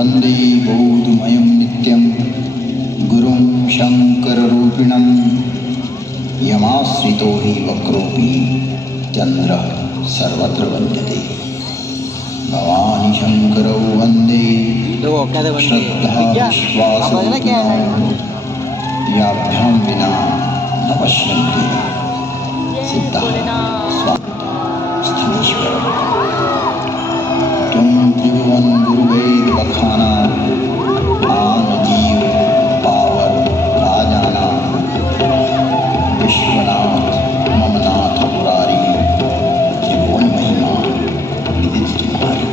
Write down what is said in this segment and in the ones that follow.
वन्दे बोधमयं नित्यं गुरुं शङ्कररूपिणं यमाश्रितो हि वक्रोऽपि चन्द्रः सर्वत्र वन्द्यते। भवानी शङ्करौ वन्दे श्रद्धाविश्वासरूपिणौ याभ्यां विना न पश्यन्ति सिद्धाः स्थलीश्वरम्। त्वं त्रिभुवन गुरुवेद बखाना आन जीव पावर राजाना विश्वनाथ ममनाथ पुरारी त्रिभुवन महिमा विदित तुम्हारी।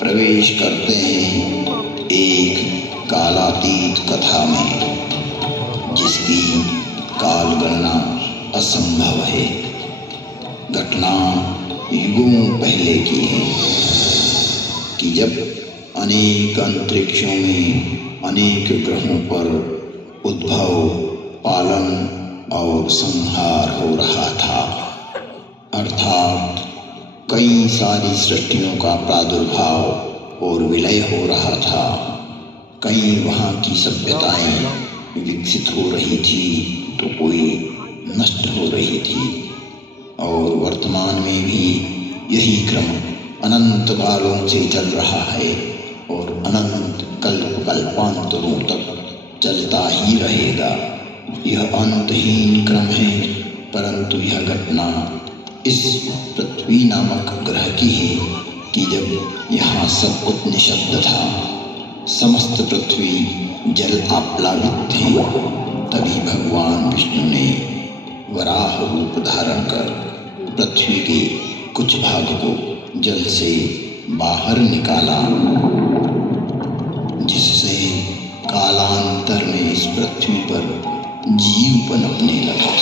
प्रवेश करते हैं एक कालातीत कथा में, जिसकी काल गणना असंभव है। घटना युगों पहले की है कि जब अनेक अंतरिक्षों में अनेक ग्रहों पर उद्भव, पालन और संहार हो रहा था। अर्थात कई सारी सृष्टियों का प्रादुर्भाव और विलय हो रहा था। कई वहाँ की सभ्यताएं विकसित हो रही थी तो कोई नष्ट हो रही थी, और वर्तमान में भी यही क्रम अनंत कालों से चल रहा है और अनंत कल्प कल्पांतरों तक चलता ही रहेगा। यह अंतहीन क्रम है, परंतु यह घटना इस पृथ्वी नामक ग्रह की है कि जब यहाँ सब कुछ निशब्द था, समस्त पृथ्वी जल आप्लावित थी, तभी भगवान विष्णु ने वराह रूप धारण कर पृथ्वी के कुछ भाग को जल से बाहर निकाला, जिससे कालांतर में इस पृथ्वी पर जीव पनपने लगा।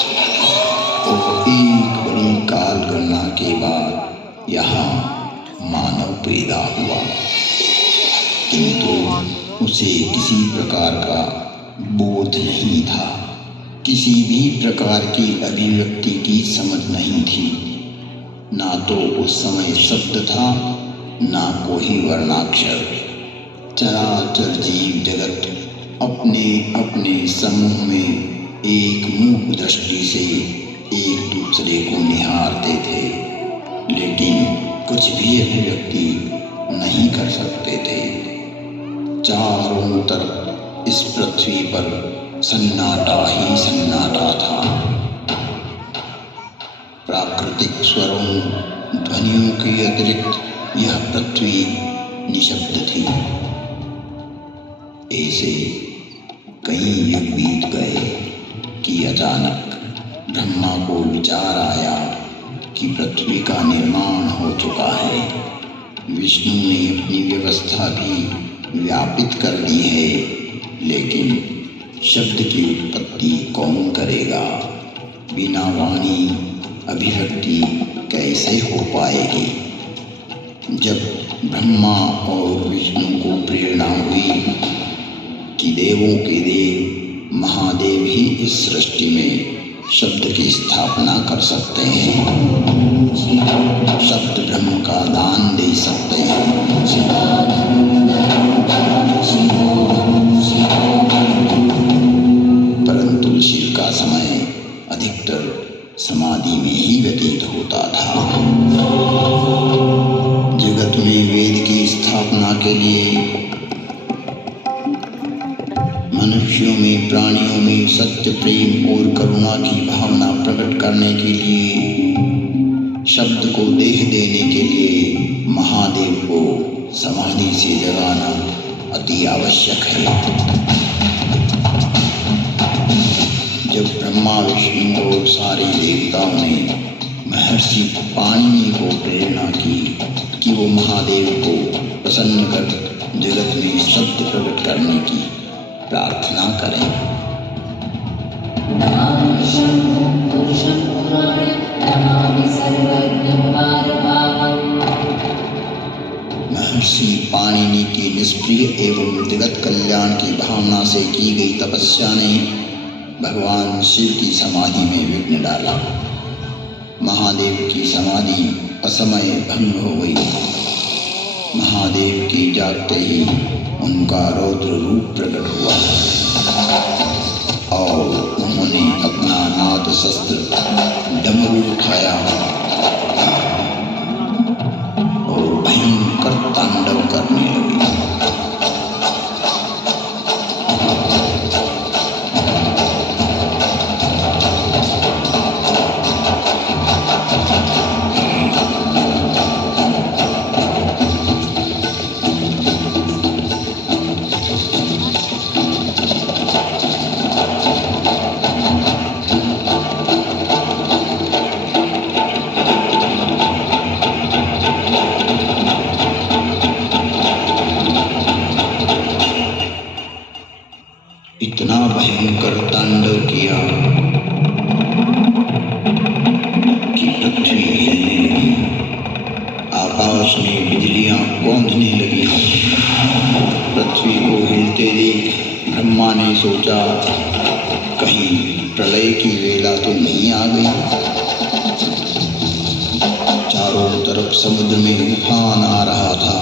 और एक बड़ी काल गणना के बाद यहाँ मानव पैदा हुआ, किंतु उसे किसी प्रकार का बोध नहीं था, किसी भी प्रकार की अभिव्यक्ति की समझ नहीं थी। ना तो उस समय शब्द था, ना कोई वर्णाक्षर। चराचर जीव जगत अपने अपने समूह में एक मूक दृष्टि से एक दूसरे को निहारते थे, लेकिन कुछ भी अभिव्यक्ति नहीं कर सकते थे। चारों तरफ इस पृथ्वी पर सन्नाटा ही सन्नाटा था। प्राकृतिक स्वरों, ध्वनियों के अतिरिक्त यह पृथ्वी निशब्द थी। ऐसे कई युग बीत गए कि अचानक ब्रह्मा को विचार आया कि पृथ्वी का निर्माण हो चुका है। विष्णु ने अपनी व्यवस्था भी व्यापित कर दी है, लेकिन शब्द की उत्पत्ति कौन करेगा? बिना वाणी अभिव्यक्ति कैसे हो पाएगी। जब ब्रह्मा और विष्णु को प्रेरणा हुई कि देवों के देव महादेव ही इस सृष्टि में शब्द की स्थापना कर सकते हैं, शब्द ब्रह्म का दान दे सकते हैं, परंतु शिव का समय अधिकतर समाधि में ही व्यतीत होता था। जगत में वेद की स्थापना के लिए, मनुष्यों में प्राणियों में सत्य प्रेम और करुणा की भावना प्रकट करने के लिए, शब्द को देह देने के लिए महादेव को समाधि से जगाना अति आवश्यक है। जब ब्रह्मा विष्णु और सारे देवताओं ने महर्षि पाणिनि को प्रेरणा की कि वो महादेव को प्रसन्न कर जगत में शब्द प्रकट करने की प्रार्थना करें, महर्षि पाणिनि की निष्प्रिय एवं जगत कल्याण की भावना से की गई तपस्या ने भगवान शिव की समाधि में विघ्न डाला। महादेव की समाधि असमय भंग हो गई। महादेव के जागते ही उनका रौद्र रूप प्रकट हुआ और उन्होंने अपना नाद शस्त्र डमरू उठाया और भयंकर तांडव करने लगे। इतना भयंकर तांडव किया कि पृथ्वी हिलने लगी, आकाश में बिजलियां कौंधने लगी। पृथ्वी को हिलते देख ब्रह्मा ने सोचा कहीं प्रलय की वेला तो नहीं आ गई। चारों तरफ समुद्र में उफान आ रहा था,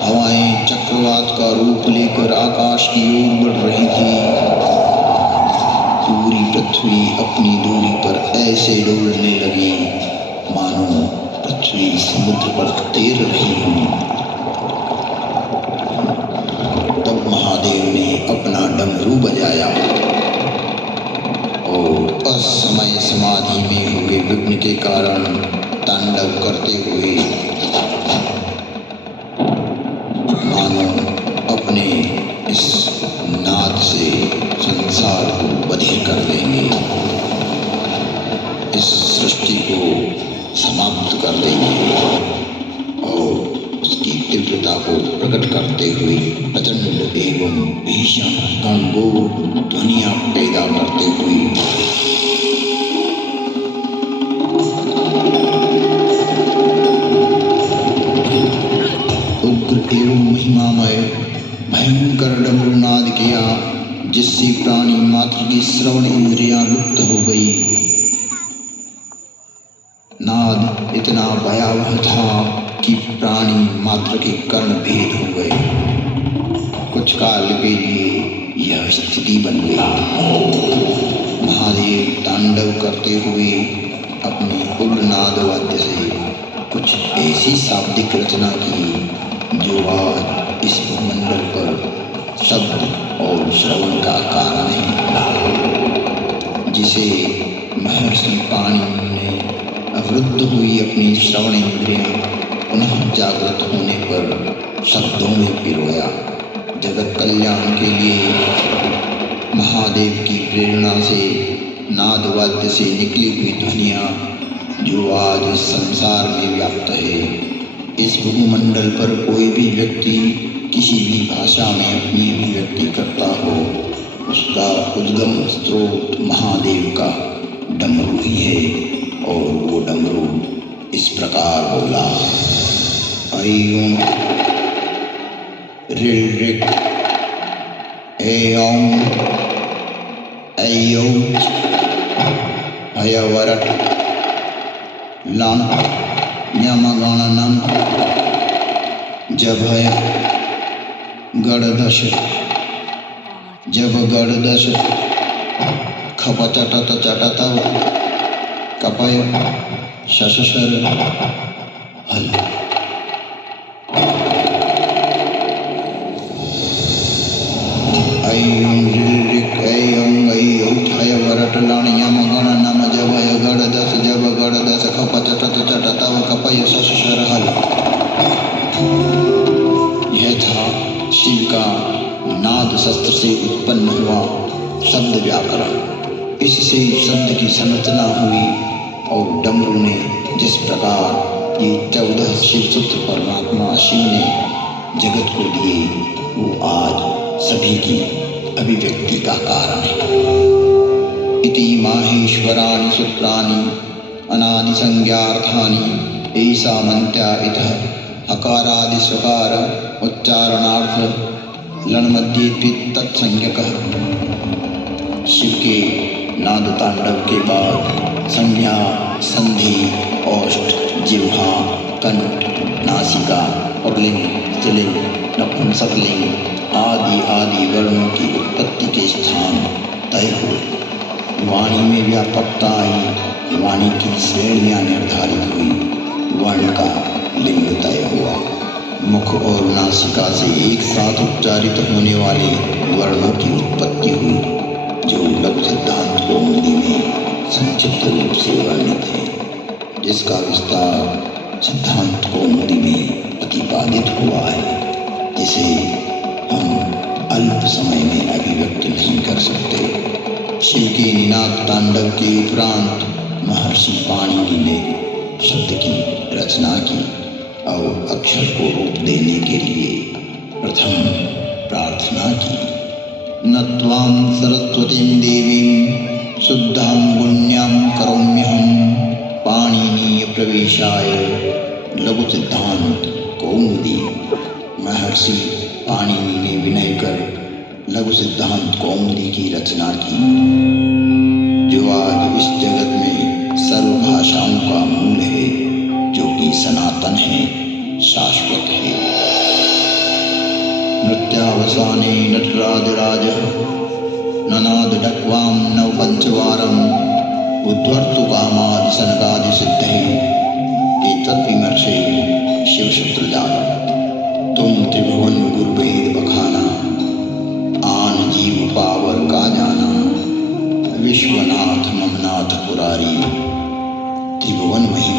हवाएं चक्रवात का रूप लेकर आकाश की ओर बढ़ रही थी। पूरी पृथ्वी अपनी दूरी पर ऐसे डोलने लगी मानो पृथ्वी समुद्र पर तैर रही हो। तब महादेव ने अपना डमरू बजाया और असमय समाधि में हुए विघ्न के कारण तांडव करते हुए मानो अपने इस नाद से संसार को बधिर कर देंगे, इस सृष्टि को समाप्त कर देंगे और उसकी तीव्रता को प्रकट करते हुए प्रचंड एवं भीषण गणगोर ध्वनियां पैदा करते हुए उग्र एवं महिमामय भयंकर डमरुनाद किया, जिससे प्राणी मात्र की श्रवण इंद्रियां लुप्त हो गई। नाद इतना भयावह था कि प्राणी मात्र के कर्ण भेद हो गए। कुछ काल के लिए यह स्थिति बन गई। महादेव तांडव करते हुए अपने उग्र नाद वाद्य से कुछ ऐसी शाब्दिक रचना की जो आज इस भूमंडल पर शब्द और श्रवण का कारण है, जिसे महर्षि पाणिनि ने अवरुद्ध हुई अपनी श्रवण इंद्रियां पुनः जागृत होने पर शब्दों में पिरोया। जगत कल्याण के लिए महादेव की प्रेरणा से नाद वाद्य से निकली हुई ध्वनियां जो आज इस संसार में व्याप्त है। इस भूमंडल पर कोई भी व्यक्ति किसी भी भाषा में अपनी अभिव्यक्ति करता हो उसका उद्गम स्रोत महादेव का डमरू ही है। और वो डमरू इस प्रकार बोला, ऐं ऋल ऋक् ऐं ऐऔ हयवरट् लन् ञमगणनं जभय गणदश जब गणदश खपचटत चटतव कपय शशशर हल। ऐं ऋल ऋक् ऐं ऐऔ हयवरट् लन् ञमगणनं जभय गणदश जब गणदश खपचटत चटतव कपय शशशर हल। यह था शिव का नाद शस्त्र से उत्पन्न हुआ शब्द व्याकरण। इससे शब्द की संरचना हुई और डमरू ने जिस प्रकार ये 14 शिव सूत्र परमात्मा शिव ने जगत को दिए, वो आज सभी की अभिव्यक्ति का कारण है। इति माहेश्वराणि सूत्राणि अनादि संज्ञार्थानि ऐसा मंत्या इतः अकारादि स्वकार उच्चारणार्थ लण्मध्ये तत्संज्ञकः। शिव के नाद तांडव के बाद संज्ञा, संधि, ओष्ठ, जिह्वा, कंठ, नासिका, पुल्लिंग, स्त्रीलिंग, नपुंसकलिंग आदि आदि वर्णों की उत्पत्ति के स्थान तय हुए। वाणी में व्यापकता आई, वाणी की श्रेणियां निर्धारित हुई, वर्ण का लिंग तय हुआ। मुख और नासिका से एक साथ उच्चारित होने वाले वर्णों की उत्पत्ति हुई, जो लघु सिद्धांत कौमुदी में संक्षिप्त रूप से वर्णित है, जिसका विस्तार सिद्धांत कौमुदी में प्रतिपादित हुआ है, जिसे हम अल्प समय में अभिव्यक्त नहीं कर सकते। शिव के निनाद तांडव के उपरांत महर्षि पाणिनि ने शब्द की रचना की और अक्षर को रूप देने के लिए प्रथम प्रार्थना की। नत्वां सरस्वतीं देवीं शुद्धां गुण्यां करोम्यहं पाणिनीय प्रवेशाय लघु सिद्धांत कौमुदी। महर्षि पाणिनि ने विनय कर लघु सिद्धांत कौमुदी की रचना की, जो आज इस जगत में सर्व भाषाओं का मूल है, जो कि सनातन है, शाश्वत है। नृत्यावसाने नटराजराजः ननाद डक्वां नवपञ्चवारम् उद्धर्तु कामादि सनकादि सिद्धये एतद्विमर्शे शिवसूत्र जातम्। तुम त्रिभुवन गुरुवेद बखाना, आन जीव पावर का जाना, विश्वनाथ ममनाथ पुरारी। त्रिभुवन महिमा